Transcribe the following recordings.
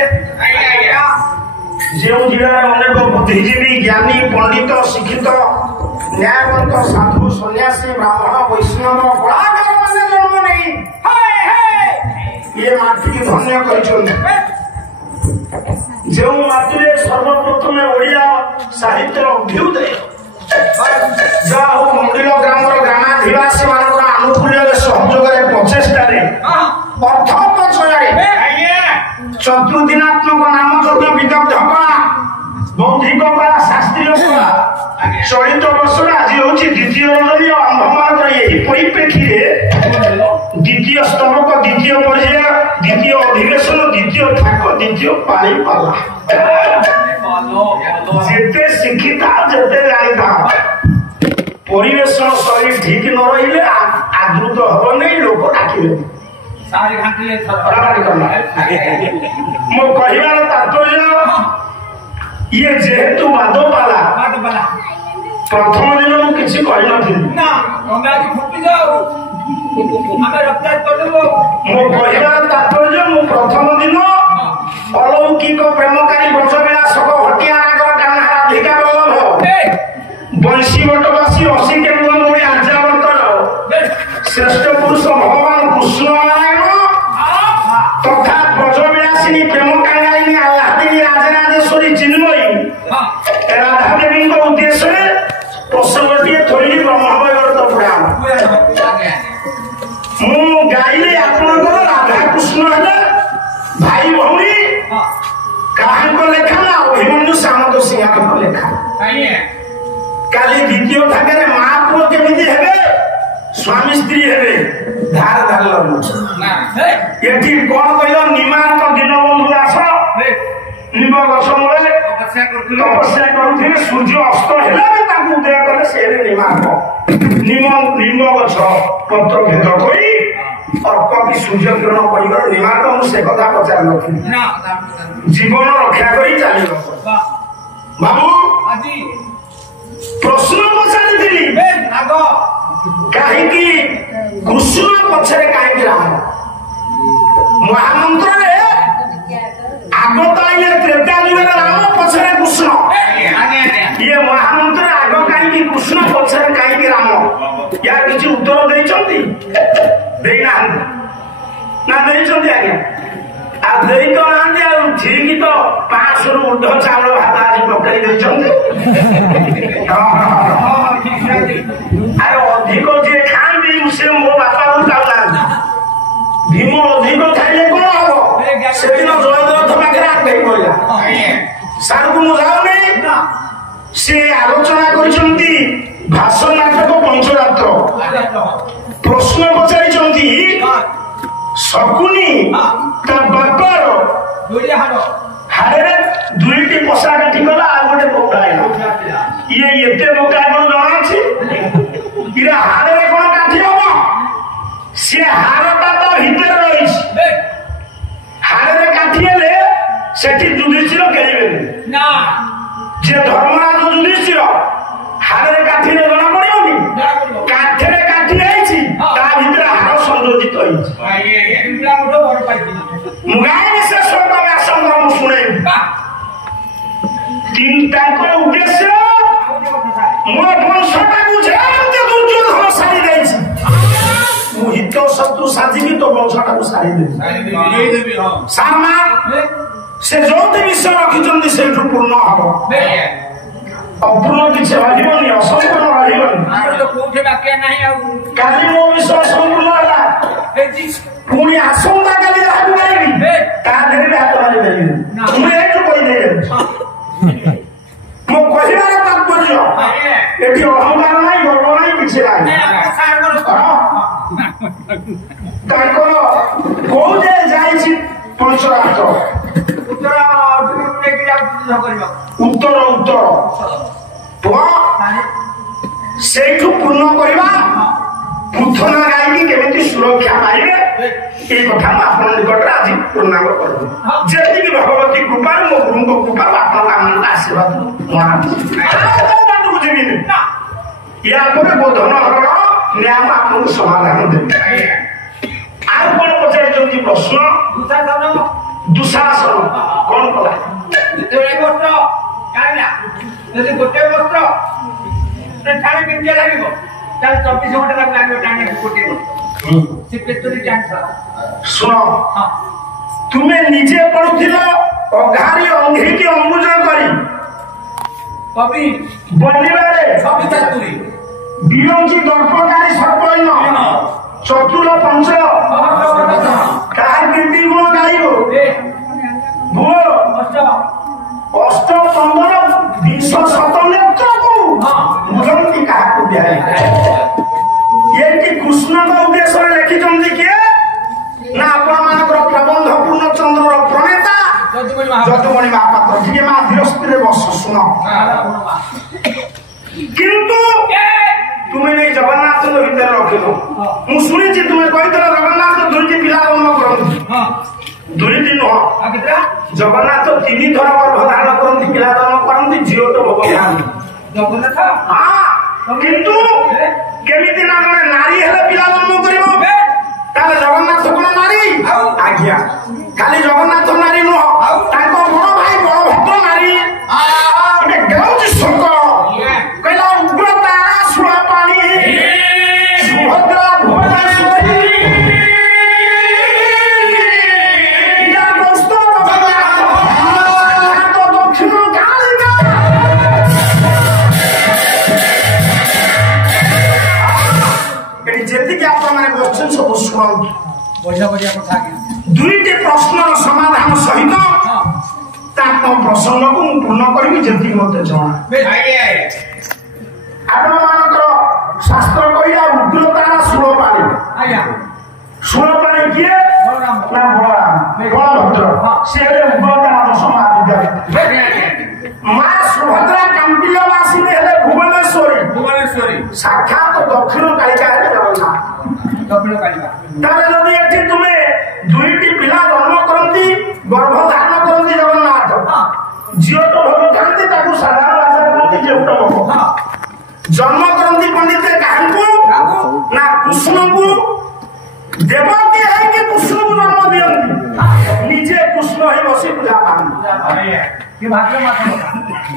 जो जिलार अनेक बुद्धिजीवी ज्ञानी पंडित शिक्षित न्यायवंत साधु सन्यासी ब्राह्मण वैष्णव कलाकार मैंने जन्म नहीं ये माटी की धन्य कर जो माटी सर्वप्रथम ओडिया साहित्य अभ्युदय जाओ मंदिर ग्राम ग्रामाधिवासी मान आनुकूल्य सहयोग प्रचेषार अर्थ अपचय चतुर्दिनात्मक नाम यज्ञ विदग्ध कला बौद्धिक कला शास्त्रीय कला चलित वर्ष आज हूँ द्वितीय रजनी आंभमान यही परिप्रेक्षी द्वितीय स्तंभक द्वितीय पर्याय द्वितीय अधिवेशन द्वितीय थाक द्वितीय पाला जिते शिक्षिता जिते जाता परिवेशन शैली ठीक न रही आदृत हम नहीं लोक डाकिले मो कहबार तात्पर्य ये जेहेतु बादपाला प्रथम दिन मु किसी कहि नथिली मो कहबार तात्पर्य मु प्रथम दिन अलौकिक प्रेमकारी ब्रजविलासक हटिया नागर कान्हा अधिका बल्लभ बंशी बटवासी असी केन्द्र मोड़ी आर्यावर्तर श्रेष्ठ पुरुष भगवान कृष्ण नारायण तथा ब्रजविलासिनी प्रेम कांगारिणी आह्लादिनी राजराजेश्वरी चिन्मयी राधा देवी उद्देश्य प्रसंगटी थोड़ी ब्रह्मवैवर्त पुराण मु गाइले आपनकर राधा कृष्ण हेले भाई भौणी काहांको लेखा ना अभिमन्यु सामंत सिंह लेखा काली द्वितीय थाके महापुर केमिति हेबे स्वामी स्त्री हेबे धार धार ये कौन कह निमांत दिन बंधु आस निम गछ मूले तपस्या करुथे सूर्य अस्त हेला उदय कले से निमांत निम गछ पत्र भेद करी अर्क कि सूर्य किरण पड़गल निमांत मुझे कथा पचार नी जीवन रक्षा कर चल बाबू प्रश्न पचारि कहीं कृष्ण पक्षरे कहीं राम महामंत्र आग तो आइले त्रेता युग राम पक्षरे कृष्ण ये महामंत्र आग कहीं कृष्ण पक्षरे कहीं राम या किसी उत्तर देना ना आज्ञा आ दे तो ना ठीक तो 500 रु ऊर्ध चाउल भात आज पकड़ी अरे अधिक जी खाती से मो बापा को चाहूना भीम अधिक खाइले कौन हम से दिन जयद्रथ पाखे आगे पड़ा सार को मुझाऊ नहीं से आलोचना करछंती भाषण नाटक पंचरात्र प्रश्न पचारि शकुनी ता बापर हाड़े दुईटी पशा काटी गला आ गोटे बोका ये एते बोका कौन जना अच्छी इरा हाड़े कौन काटी हम सी हाड़टा तो भितर रही हाड़े काटी हेले सेठी युधिष्ठिर खेलिबे जे धर्मराज युधिष्ठिर हाड़े काटी जना पड़िबनी काठरे काटी आइछि ता भितर हाड़ संयोजित होइछि मुगाई विशेष शुणे तीन उद्देश्य मो वंशटा दुर्योधन सारी हित शत्रु साजिकी तो वंशटा को सारी सारमा से जो विषय रखिंट से पूर्ण हम अपूर्ण किसी रही असंपूर्ण रही काली मो विषय संपूर्ण है पुणी आसंता काली हाथ मारिबी ता देहरे हाथ मारि देबी मुझे एठु कहि दे मो कहिबार तात्पर्य एठी अहंकार नाही गर्व नाही किछि नाही ताकर को जे जाईछि पंचरात्र उत्तर उत्तर तो सेठु पूर्ण करवा पुथना गाई केमिति सुरक्षा पाइबे ये कथा आप निकट आज पूर्णांग कर जी भगवती कृपा मो गुरु कृपा बापा आशीर्वाद बुझी या बोधन हरण न्याय आपको समाधान देवे आउ कौन पचार प्रश्न दुशासन कौन कला वस्त्र ଯଦି ଗୋଟେ ବସ୍ତ୍ର ଟାଣି କେମିତି ଲାଗିବ ତାହେଲେ 24 ଘଣ୍ଟା ତାକୁ ଲାଗିବ ଟାଣିବାକୁ ଗୋଟିଏ ବସ୍ତ୍ର ସେ କେତୋଟି ଟାଣିଥିଲା ଶୁଣ ତୁମେ ନିଜେ ପଢୁଥିଲ ଅଘାରି ଅଙ୍ଘ୍ରିକି ଅମ୍ବୁଜ କରି କବି ବନିବାରେ ସବିତା ତୁରୀ ବିରଞ୍ଚି ଦର୍ପକାରୀ ସର୍ବୈନ ଚତୁର ପଞ୍ଚ କାହା କୀର୍ତ୍ତି ଗୁଣ ଗାଇବ ଭୁଅ ଅଷ୍ଟ 15 20 ଶତ ନେତ୍ରକୁ ବୁଝନ୍ତି କାହାକୁ ଦିଆଯାଏ ଏଠି କୃଷ୍ଣଙ୍କ ଉଦ୍ଦେଶ୍ୟରେ ଲେଖିଛନ୍ତି କିଏ ନା ଆପଣମାନଙ୍କର ପ୍ରବନ୍ଧ ପୂର୍ଣ୍ଣଚନ୍ଦ୍ରର ପ୍ରଣେତା ଯଦୁମଣି ମହାପାତ୍ର ଟିକେ ମା ଧୀରସ୍ଥିରେ ବସ ଶୁଣ କିନ୍ତୁ ତୁମେ ନେଇ ଜଗନ୍ନାଥଙ୍କ ଭିତରେ ରଖିଲ ମୁଁ ଶୁଣିଛି ତୁମେ କହିଥିଲ ଜଗନ୍ନାଥ ଦୁଇଟି ପିଲା ଜନ୍ମ କରନ୍ତି ଦୁଇଟି ନୁହଁ ଜଗନ୍ନାଥ 3 ଥର ଗର୍ଭ ଧାରଣ କରନ୍ତି ପିଲା ଜନ୍ମ କରନ୍ତି ଝିଅ ତ ଭୋଗ ଖାଆନ୍ତି ଜଗନ୍ନାଥ କିନ୍ତୁ କେମିତି ନା ଜଣେ ନାରୀ ହେଲେ ପିଲା ଜନ୍ମ କରିବ ତାହେଲେ ଜଗନ୍ନାଥ କଣ ନାରୀ ଆଜ୍ଞା ଖାଲି ଜଗନ୍ନାଥ ନାରୀ ନୁହଁ ତାଙ୍କ ବଡ ଭାଇ ବଳଭଦ୍ର ନାରୀ ଗୋଟେ ଗାଉଛି ଶୋକ କହିଲା ଉଗ୍ରତା ସୁଆ ପାଣି ସୁଭଦ୍ରା ଭୁବନେଶ୍ୱରୀ ଦକ୍ଷିଣ କାଳିକା ଏଠି ଯେତିକି ଆପଣମାନେ ବସିଛନ୍ତି ସବୁ ଶୁଣନ୍ତୁ ବଢିଆ ବଢିଆ କଥା ଦୁଇଟି ପ୍ରଶ୍ନର ସମାଧାନ ସହିତ ତାଙ୍କ ପ୍ରସଙ୍ଗକୁ ମୁଁ ପୂର୍ଣ୍ଣ କରିବି ଯେତିକି ମୋତେ ଜଣା ଆପଣମାନଙ୍କର ଶାସ୍ତ୍ର କହିଲା ଉଗ୍ରତାର ସୁଳପାଣି ସୁଳପାଣି କିଏ ନା ବଳଭଦ୍ର ସେ ଉଗ୍ରତାର ଦଶମ ମା ସୁଭଦ୍ରା କାମ୍ପିଲ ବାସିନୀ ହେଲେ ଭୁବନେଶ୍ୱରୀ ସାକ୍ଷାତ ଦକ୍ଷିଣ କାଳିକା ହେଲେ ଜଗନ୍ନାଥ ତାହେଲେ ଯଦି ଏଠି ତୁମେ ଦୁଇଟି ପିଲା ଜନ୍ମ କରନ୍ତି ଗର୍ଭ ଧାରଣ କରନ୍ତି ଜଗନ୍ନାଥ ଝିଅ ତ ଭୋଗ ଖାଆନ୍ତି ତାକୁ ସାଧାରଣ ଭାଷାରେ କହନ୍ତି ଝିଅଟ ଭୋଗ ଜନ୍ମ କରନ୍ତି ପଣ୍ଡିତ କାହାକୁ ନା କୃଷ୍ଣଙ୍କୁ ଦେବକୀ ହେଇକି କୃଷ୍ଣଙ୍କୁ ଜନ୍ମ ଦିଅନ୍ତି ନିଜେ କୃଷ୍ଣ ହେଇ ବସି ପୂଜା ପାଆନ୍ତି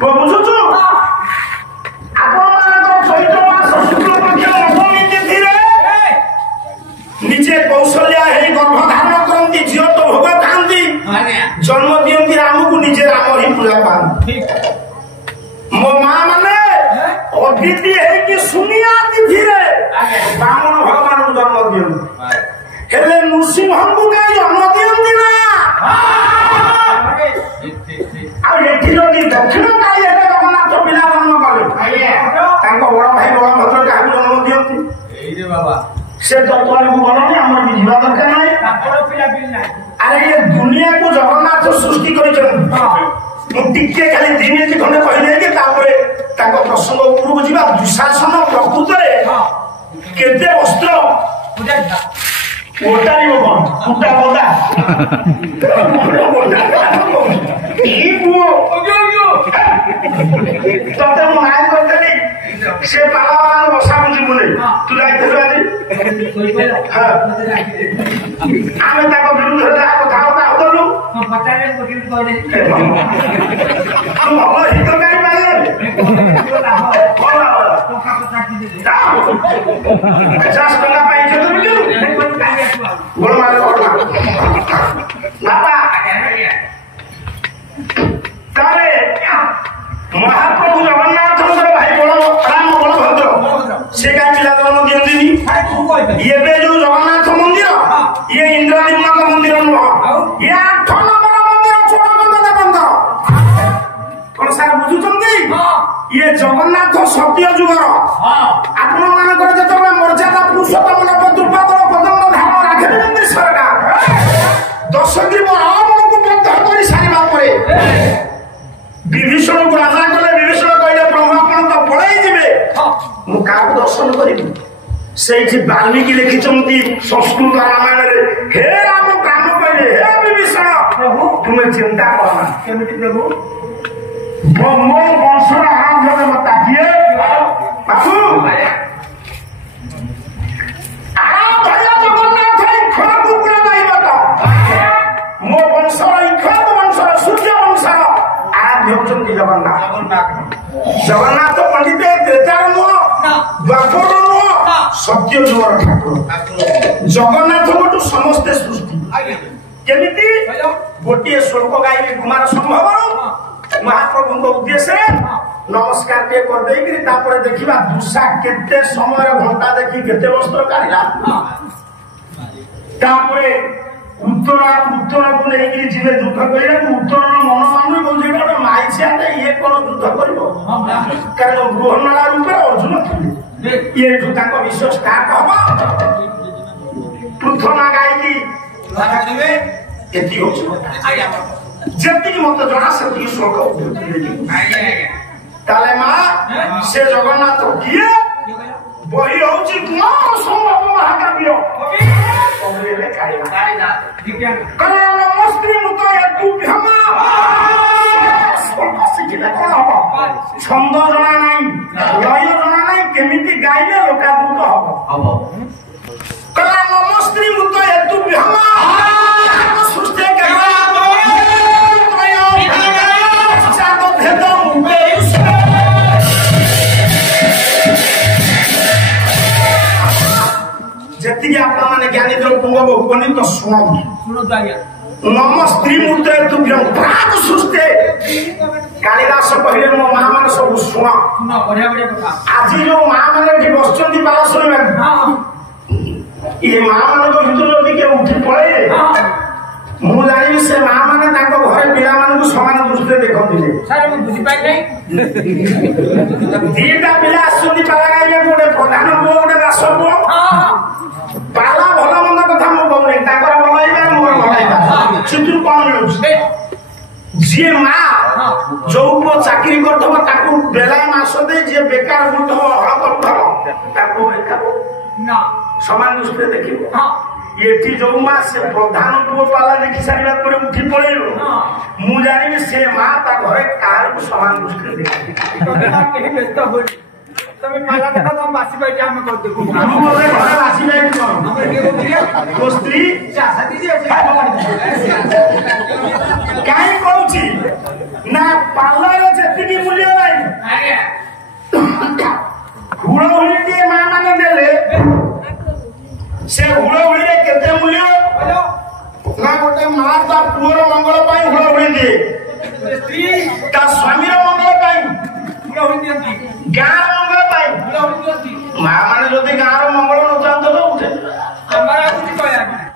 ବୁଝୁଛୁ ଆପଣମାନଙ୍କର ଚୈତ୍ର ମାସ ଶୁକ୍ଳପକ୍ଷ ନବମୀ ତିଥିରେ ନିଜେ କୌଶଲ୍ୟା ହେଇ ଗର୍ଭ ଧାରଣ କରନ୍ତି ଝିଅ ତ ଭୋଗ ଖାଆନ୍ତି ଜନ୍ମ ଦିଅନ୍ତି ରାମକୁ ନିଜେ ରାମ ହିଁ ପୂଜା ପାଆନ୍ତି ମୋ ମା ମାନେ ଅଦିତି ହେଇକି ଶୁଣିଆ ତିଥିରେ ବ୍ରାହ୍ମଣ ଭଗବାନଙ୍କୁ ଜନ୍ମ ଦିଅନ୍ତି ହେଲେ ନୃସିଂହଙ୍କୁ କାହିଁ ଜନ୍ମ ଦିଅନ୍ତି ନା ଆଉ ଏଠି ଯଦି ଦକ୍ଷିଣ କାଳୀ ହେଲେ ଜଗନ୍ନାଥ ପିଲା ଜନ୍ମ କଲେ ତାଙ୍କ ବଡ ଭାଇ ବଳଭଦ୍ର କାହାକୁ ଜନ୍ମ ଦିଅନ୍ତି ସେ ତତ୍ଵକୁ ଗଲନି ଆମର ବି ଯିବା ଦରକାର ନାହିଁ ଆରେ ଏ ଦୁନିଆକୁ ଜଗନ୍ନାଥ ସୃଷ୍ଟି କରିଛନ୍ତି ମୁଁ ଟିକେ ଖାଲି 2 ମିନିଟ୍ ଖଣ୍ଡେ କହିଲେ କି ତାପରେ ତାଙ୍କ ପ୍ରସଙ୍ଗ ଉପରକୁ ଯିବା ଦୁଶାସନ ପ୍ରକୃତରେ କେତେ ବସ୍ତ୍ର ଓଟାରିବ କଣ କୁଟା ବଦା ଏଇ ପୁଅ ତତେ ମୁଁ ନାଇଁ କରିଦେଲି ସେ ପାଲା ବସା ବୁଝିବୁନି ତୁ ଯାଇଥିଲୁ ଆଜି ଆମେ ତାଙ୍କ ବିରୁଦ୍ଧରେ ଯାହା କଥାବାର୍ତ୍ତା ହଉଥିଲୁ ତୁ ଭଲ ହିତକାରୀ ପାଇଲେ 50 ଟଙ୍କା ପାଇଛ ତ ବୁଝିଲୁ ତାହେଲେ ମହାପ୍ରଭୁ ଜଗନ୍ନାଥଙ୍କର ଭାଇ ରାମ ବଳଭଦ୍ର ସେ କାହିଁ ପିଲା ଜନ୍ମ ଦିଅନ୍ତିନି ଏବେ ଯୋଉ ଜଗନ୍ନାଥ ମନ୍ଦିର ଇଏ ଇନ୍ଦ୍ରଦେବଙ୍କ ମନ୍ଦିର ନୁହଁ ଇଏ 8 ନମ୍ବର ମନ୍ଦିର ଛୋଟ ବନ୍ଦର କଣ ସାର୍ ବୁଝୁଛନ୍ତି ଇଏ ଜଗନ୍ନାଥ ସତ୍ୟ ଯୁଗର ଆପଣମାନଙ୍କର ଯେତେବେଳେ ମର୍ଯ୍ୟାଦା ପୁରୁଷୋତ୍ତମ ନବଦ୍ରୁପାଦର ପଦଣ୍ଡ ଧାମ ରାଘବେନ୍ଦ୍ର ସରକାର ଦଶଗ୍ରୀବ ରାବଣକୁ ବଦ୍ଧ କରି ସାରିବା ପରେ ବିଭୀଷଣକୁ ରାଜା କଲେ ବିଭୀଷଣ କହିଲେ ପ୍ରଭୁ ଆପଣ ତ ପଳେଇ ଯିବେ ମୁଁ କାହାକୁ ଦର୍ଶନ କରିବି ସେଇଠି ବାଲ୍ମୀକି ଲେଖିଛନ୍ତି ସଂସ୍କୃତ ରାମାୟଣରେ ହେ ରାମ କାମ କହିଲେ ହେ ବିଭୀଷଣ ପ୍ରଭୁ ତୁମେ ଚିନ୍ତା କରନା କେମିତି ପ୍ରଭୁ ମୋ ବଂଶର ଆରମ୍ଭ ଦେବତା କିଏ ବାପୁ ଜଗନ୍ନାଥ ଖରା କୁକୁଡ଼ା ମୋ ବଂଶର ହେଉଛନ୍ତି ଜଗନ୍ନାଥ। ଜଗନ୍ନାଥ ପଣ୍ଡିତ ତ୍ରେତାର ନୁହଁ, ଦ୍ୱାପର ନୁହଁ, ସତ୍ୟ ଯୁଗର ଠାକୁର। ଜଗନ୍ନାଥଙ୍କଠୁ ସମସ୍ତେ ସୃଷ୍ଟି। କେମିତି? ଗୋଟିଏ ଶ୍ଲୋକ ଗାଇଲେ କୁମାର ସମ୍ଭବରୁ ମହାପ୍ରଭୁଙ୍କ ଉଦ୍ଦେଶ୍ୟରେ ନମସ୍କାର ଟିକେ କରିଦେଇକିରି ତାପରେ ଦେଖିବା ଦୁଷା କେତେ ସମୟରେ ଘଣ୍ଟା ଦେଖି କେତେ ବସ୍ତ୍ର କାଢିଲା। ତାପରେ ଉତ୍ତରକୁ ନେଇକିରି ଯିବେ ଯୁଦ୍ଧ କରିବାକୁ। ଉତ୍ତରର ମନ ମାନୁ କହୁଛି ଗୋଟେ ମାଇସିଆଟେ ଇଏ କଣ ଯୁଦ୍ଧ କରିବ, କାରଣ ଗୃହନାଳା ରୂପେ ଅର୍ଜୁନ ଥିଲେ। ଇଏଠୁ ତାଙ୍କ ବିଷୟ ଷ୍ଟାର୍ଟ ହବ। ପୃଥମା ଗାଇକି ଏତିକି ହଉଛି ଯେତିକି ମତେ ଜଣା ସେତିକି ଶ୍ଲୋକ। ତାହେଲେ ମା ସେ ଜଗନ୍ନାଥ କିଏ? ବହି ହଉଛି କୁମାର ସମ୍ଭବ ମହାକାବ୍ୟ। ଛନ୍ଦ ଜଣା ନାହିଁ, ଲୟ ଜଣା ନାହିଁ, କେମିତି ଗାଇଲେ ଲୋକାଦୃତ ହବ। ନମସ୍ତ୍ରୀ ମୃତ ହେତୁ ଯେତିକି ଆପଣ ମାନେ ଜ୍ଞାନୀ ଦ୍ରୌପଦୀଙ୍କ ଉପନୀତ ଶୁଣନ୍ତୁ। ନମ ସ୍ତ୍ରୀ ମୂର୍ତ୍ତ ପ୍ରାଗ ସୃଷ୍ଟି। କାଳିଦାସ କହିଲେ ମୋ ମା ମାନେ ସବୁ ଶୁଣ। ଆଜି ଯୋଉ ମା ମାନେ ଏଠି ବସିଛନ୍ତି ବାଳ ଶୁଣିବାକୁ, ଏ ମା ମାନଙ୍କ ଭିତରୁ ଯଦି କିଏ ଉଠି ପଳେଇଲେ ମୁଁ ଜାଣିବି ସେ ମା ମାନେ ତାଙ୍କ ଘରେ ପିଲାମାନଙ୍କୁ ସମାନ ଦୃଷ୍ଟିରେ ଦେଖନ୍ତିନି। ଦିଟା ପିଲା ଆସୁଛନ୍ତି ପାଲା ଗାଇବାକୁ, ଗୋଟେ ପ୍ରଧାନ ପୁଅ ଗୋଟେ ଦାସ ପୁଅ। ପାଲା ଭଲ ମନ୍ଦ କଥା ମୁଁ କହୁନି, ତାଙ୍କର ଭଲଇବା ମୋର ଭଲଇବା, ସେଥିରୁ କଣ ମିଳୁଛି? ଯିଏ ମା ଯୋଉ ପୁଅ ଚାକିରି କରିଥିବ ତାକୁ ବେଲାଏ ମାସ ଦେଇ, ଯିଏ ବେକାର ବୁଲୁଥିବ ହଳ କରୁଥିବ ତାକୁ ସମାନ ଦୃଷ୍ଟିରେ ଦେଖିବ। ଏଠି ଯୋଉ ମା ସେ ପ୍ରଧାନ ପୁଅ ପାଲା ଦେଖି ସାରିବା ପରେ ଉଠି ପଳେଇବ, ମୁଁ ଜାଣିବି ସେ ମା ତା ଘରେ କାହାକୁ ସମାନ ଦୃଷ୍ଟିରେ ଦେଖିବ। তুমি পালা দেখা তো বাসি পাইতে আমি করতে খুব আমি বলে ঘরে বাসি পাইতে করো তো স্ত্রী সাথী দিয়েছে কাই কହୁଛି না পালারে যেତିକି ମୂଲ୍ୟ ନାହିଁ ହୁଳହୁଳି ଟିଏ ମା ମାନେ ଦେଲେ ସେ ହୁଳହୁଳିରେ କେତେ ମୂଲ୍ୟ ନା ଗୋଟେ ମା ତା ପୁଅର ମଙ୍ଗଳ ପାଇଁ ହୁଳହୁଳି ଦିଏ ତା ସ୍ୱାମୀର ମଙ୍ଗଳ ପାଇଁ ଗାଁର ମଙ୍ଗଳ ପାଇଁ ମା ମାନେ ଯଦି ଗାଁର ମଙ୍ଗଳ ନ